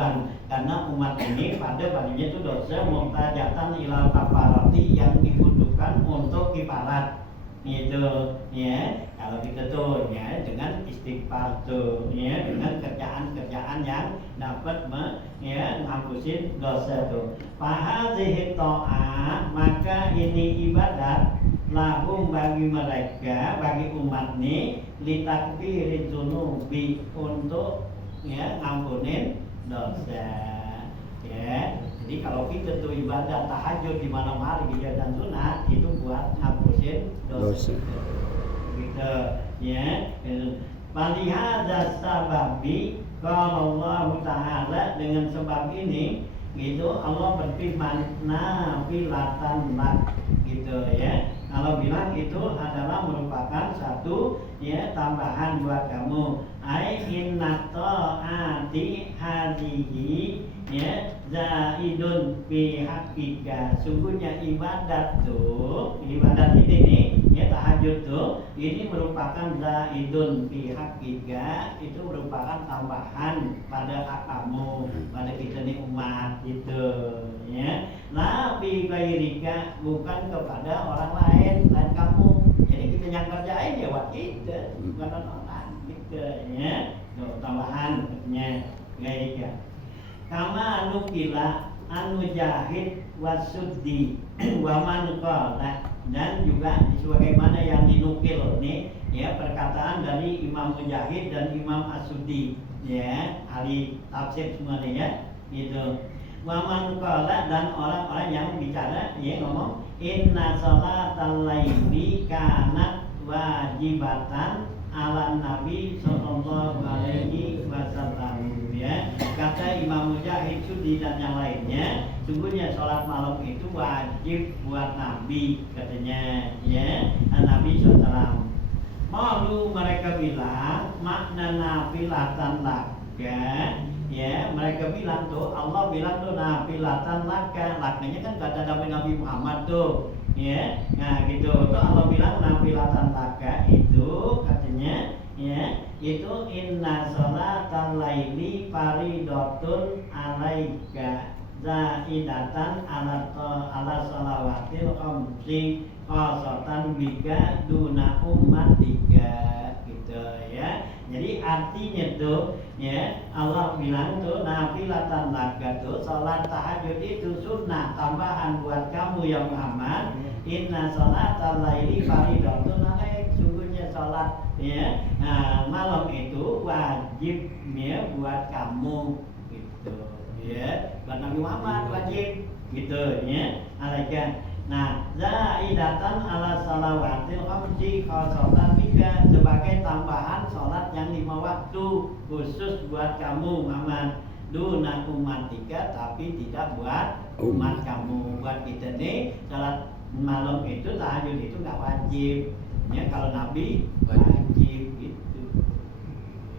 korban, karena umat ini pada baginya itu dosa muhtajatan ilal kafarati yang dibutuhkan untuk kifarat gitu ya. Kalau kita tuh ya dengan istighfar tuh ya, dengan kerjaan-kerjaan yang dapat menghapusin dosa tuh. Fahadhihi ta'ah, maka ini ibadat lahum bagi mereka, bagi umat ini, litakfiri dzunubi, untuk ya ngampunin dosa ya. Jadi kalau kita tuh ibadah tahajud di malam hari dan sunat itu buat ngapusin dosa. Gitu ya. Falihadza sababi qala Allah Ta'ala, dengan sebab ini gitu Allah berfirman nafilatan lak gitu ya. Kalau bilang itu adalah merupakan satu ya tambahan buat kamu. Ai inna ta'ati hadhihi ya zaidun fi haqqika, sungguhnya ibadat tuh, ibadat ini nih ya tahajud tuh, ini merupakan zaidun fi haqqika, itu merupakan tambahan pada hak kamu, pada kita nih umat gitu ya. La fi ghairika, bukan kepada orang lain selain kamu. Jadi kita yang kerjain ya buat kita, bukan orang gitu ya. Tuh tambahan katanya ghairika. Kama nukila an-mujahid wasuddi wa man qala, dan juga sebagaimana yang dinukil nih ya perkataan dari Imam Mujahid dan Imam As-Suddi ya, ahli tafsir semuanya ya gitu. Wa man qala, dan orang-orang yang bicara ya ngomong inna sholatal laili kanat wajibatan ala Nabi sallallahu alaihi wasallam ya. Kata Imam Mujahid, Sudi dan yang lainnya, sungguhnya sholat malam itu wajib buat Nabi katanya ya, Nabi sallallahu. Malu mereka bilang makna nafilatan laka ya, mereka bilang tuh, Allah bilang tuh nafilatan laka, lakanya kan kata Nabi Muhammad tuh ya. Nah gitu tuh Allah bilang nafilatan laka itu katanya ya, itu inna sholatal laili faridotun alaika zaidatan ala sholawatil khamsi khosatan bika duna ummatika gitu ya. Jadi artinya tuh ya, Allah bilang tuh nafilatan laka tuh, sholat tahajud itu sunnah tambahan buat kamu ya Muhammad. Inna sholatal laili faridotun alaika, sungguhnya sholat ya malam itu wajib ya buat kamu gitu ya, buat Nabi Muhammad wajib gitu ya alaika. Nah zaidatan ala salawatil khamsi khosatan bika, sebagai tambahan sholat yang 5 waktu khusus buat kamu Muhammad. Duna umatika, tapi tidak buat umat kamu. Buat kita nih sholat malam itu tahajud itu nggak wajib ya, kalau Nabi wajib gitu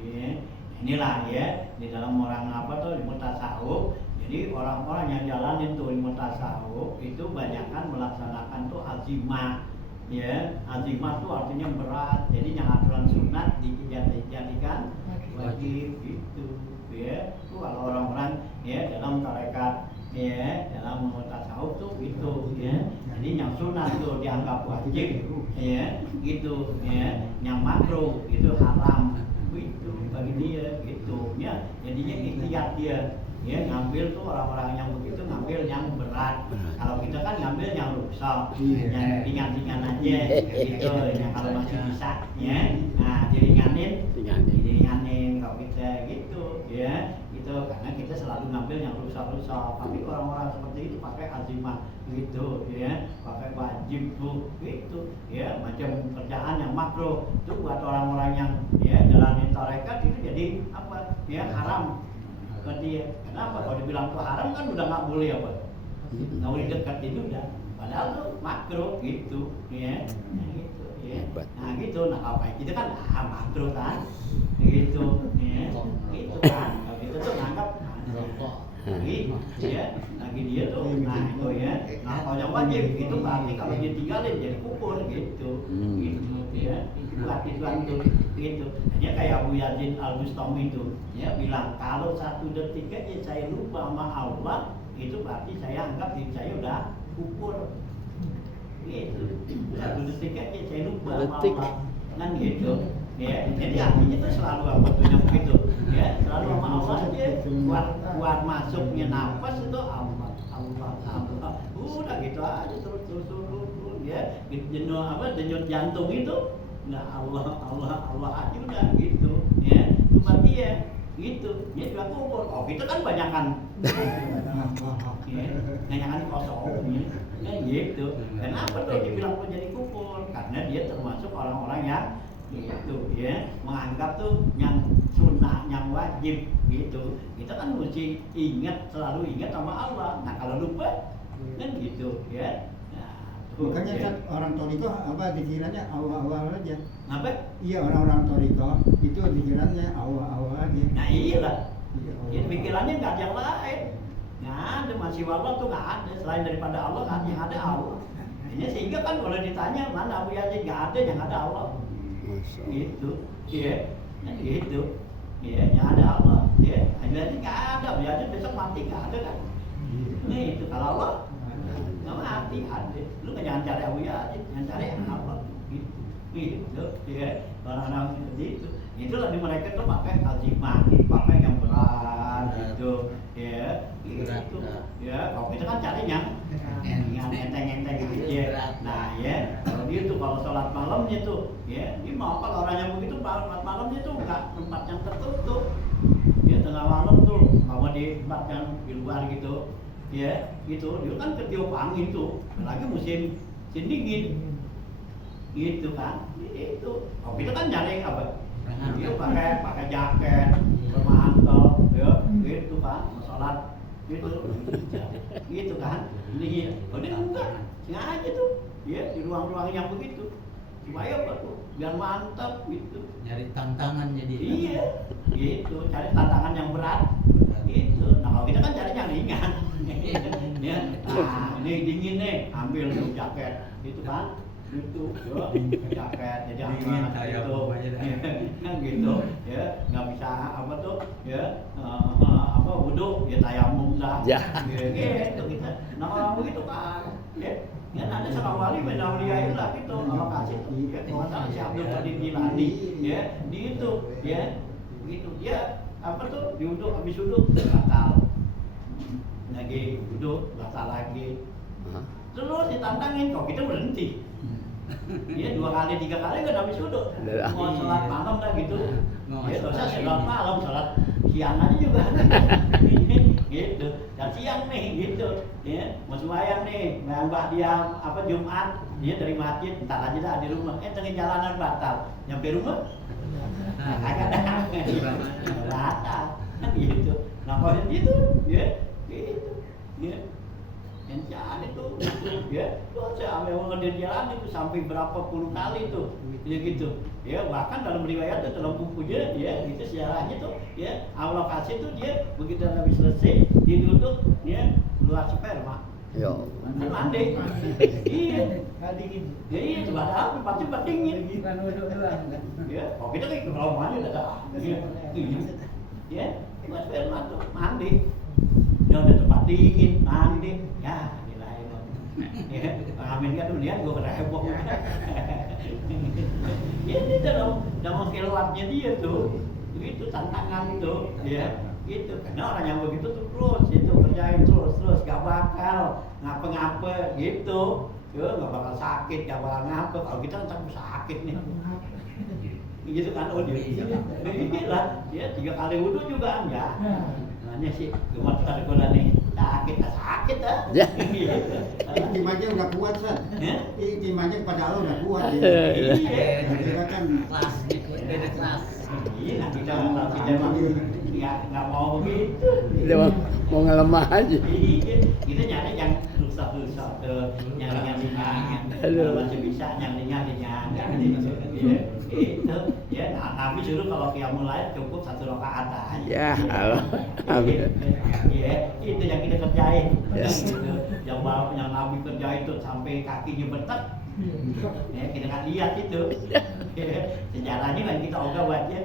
ya. Inilah ya di dalam orang apa tuh ilmu tasawuf. Jadi orang-orang yang jalanin tuh ilmu tasawuf itu banyakkan melaksanakan tuh azimah ya. Azimah tuh artinya berat, jadi yang aturan sunat dijadikan wajib gitu ya. Tuh kalau orang-orang ya dalam tarekat ya, dalam ilmu tasawuf tuh gitu ya. Jadi yang sunat tuh dianggap wajib ya gitu ya, yang makruh itu haram gitu bagi dia gitu ya. Jadinya ikhtiar dia ya, ngambil tuh orang-orang yang begitu ngambil yang berat. Kalau kita kan ngambil yang rusak, yang ringan-ringan aja gitu ya, kalau masih bisa ya. Nah diringanin kalau kita gitu ya gitu, karena kita selalu ngambil yang rusak-rusak. Tapi orang-orang seperti itu pakai azimah gitu ya, pakai wajib tuh gitu ya, macam kerjaan yang makruh itu buat orang-orang yang ya jalanin tarekat itu jadi apa ya, haram buat dia. Kenapa? Kalau dibilang tuh haram kan udah nggak boleh apa, nggak boleh dekat itu udah, padahal tuh makruh gitu ya. Nah gitu ya, nah gitu. Nah apa kita kan makruh kan gitu ya, gitu kan. Kalau kita tuh nganggap lagi dia tuh, nah itu ya. Nah kalau yang wajib itu berarti kalau dia tinggalin jadi kufur gitu, gitu ya. Itu aturan tuh, gitu. Hanya kayak Abu Yazid Al-Bustami itu, ya bilang kalau 1 detik aja saya lupa sama Allah, itu berarti saya anggap diri saya udah kufur. Gitu. 1 detik aja saya lupa sama Allah, kan gitu. Ya, jadi artinya itu selalu apa tuh yang begitu, ya selalu sama Allah aja. Buat masuknya nafas itu Allah, udah gitu aja terus ya. Denyut jantung itu, nah Allah aja udah gitu, ya. Itu berarti ya, gitu. Dia juga kufur. Oh kita kan banyakan, banyakan kosong, ya gitu. Kenapa tuh dibilang menjadi kufur? Karena dia termasuk orang-orang yang gitu ya, menganggap tuh yang sunnah, yang wajib gitu. Kita kan mesti selalu ingat sama Allah. Nah kalau lupa kan gitu ya. Nah, makanya ya. kan orang Toriko apa dikiranya awal-awal aja. Apa? Iya, orang-orang Toriko itu dikiranya awal-awal aja. Nah iyalah. Iya, Ya, pikirannya nggak ada yang lain. Nggak ada, masih Allah tuh nggak ada. Selain daripada Allah kan yang ada Allah. Ini sehingga kan kalau ditanya mana Abu Yazid, nggak ada yang ada Allah. Gitu, ya, gitu, ya, yang ada Allah, ya, jadi nggak ada, jadi besok mati nggak ada kan? Nih itu kalau Allah nggak mati ada, lu kan jangan cari Abu Yazid, jangan cari Allah, gitu, ya, orang-orang seperti itu, itulah di mereka tuh pakai azimah, pakai yang berat, gitu, ya, gitu, ya, kalau kita kan cari yang enteng-enteng gitu ya. Nah ya, kalau dia tuh kalau sholat malamnya tuh, ya, dia mau kalau orang yang begitu sholat malamnya tuh nggak tempat yang tertutup, ya tengah malam tuh, kalau di tempat yang di luar gitu, ya, gitu, dia kan ketiup angin tuh, lagi musim dingin, gitu kan, itu. Kalau kita kan nyari apa? Dia pakai jaket, bermantel, ya, gitu kan, sholat. Gitu kan, ini dia enggak, sengaja tuh, ya di ruang-ruang yang begitu, supaya apa tuh, biar mantap gitu. Nyari tantangan jadi. Iya, gitu, cari tantangan yang berat, gitu. Nah kalau kita kan cari yang ringan, ya. Nah ini dingin nih, ambil tuh jaket, gitu kan. Gitu, ya, jaket, jadi hangat gitu, kan gitu, ya, nggak bisa apa tuh, ya, apa wudhu, ya tayamum lah, gitu kita, nah orang begitu kan, ya, ada sama wali benda muliain lah gitu, kalau kasih tuh, ya, kalau si Abdul Qadir Jilani, ya, di itu, ya, gitu, ya, apa tuh, di wudhu, habis wudhu, batal, lagi wudhu, batal lagi, terus ditantangin, kok kita berhenti. Dia 2 kali 3 kali kan habis wudhu. Mau sholat malam dah gitu. Ya dosa sholat malam, sholat siang aja juga. Gitu. Dan siang nih gitu. Ya, mau sembahyang nih, mbak dia apa Jumat, dia dari masjid, entar aja dah di rumah. Tengah jalanan batal. Nyampe rumah kagak ada. Batal. Kan gitu. Nah, kalau gitu, ya, gitu. Ya. Yang cari tuh, ya, tuh saya ambil di jalan itu sampai berapa puluh kali tuh, ya gitu, ya bahkan dalam riwayat itu dalam bukunya, ya itu sejarahnya tuh, ya Allah kasih tuh dia begitu habis selesai, dia duduk, dia keluar sperma, mandi, iya, ya iya coba ada pasti dingin, ya, oh kita kayak kalau mandi udah, ya, keluar sperma tuh mandi. Dia udah tempat dingin, mandi, ya gila ya, pengamen kan dulu lihat gue kena heboh. Ya ini dalam keluarnya dia tuh, begitu tantangan itu, ya, gitu. Karena orang yang begitu tuh terus itu kerjain terus, gak bakal ngapa-ngapa gitu, ya gak bakal sakit, gak bakal ngapa. Kalau kita kan sakit nih. Gitu kan, oh dia, iya lah, ya 3 kali wudhu juga enggak. Hanya sih, cuma kita sekolah nih sakit ah. Ikimanya udah kuat kan? Ikimanya pada Allah udah kuat. Iya. Kita kan kelas, beda kelas. Iya, kita nggak mau begitu. Dia mau ngelemah aja. Iya, kita nyari yang rusak tuh, yang ringan. Kalau masih bisa yang ringan. Iya, Itu ya, Nabi suruh kalau qiyamul lail cukup 1 rakaat aja. Ya Allah. Amin. Ya, itu yang kita kerjain. Yes. Gitu. Yang Nabi kerjain itu sampai kakinya betek. Ya, kita kan lihat itu. Sejarahnya kan kita ogah baca.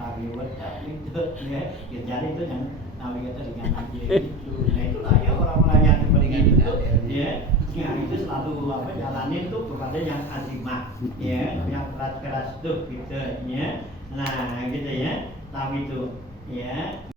Nabi betek itu, ya. Jadi itu yang Nabi kata dengan aja itu. Nah itulah ya orang-orang yang seperti itu, ya. Ya itu selalu jalanin tuh kepada yang azimah, ya, yang keras-keras tuh gitu, ya. Nah gitu ya, Nabi itu, ya.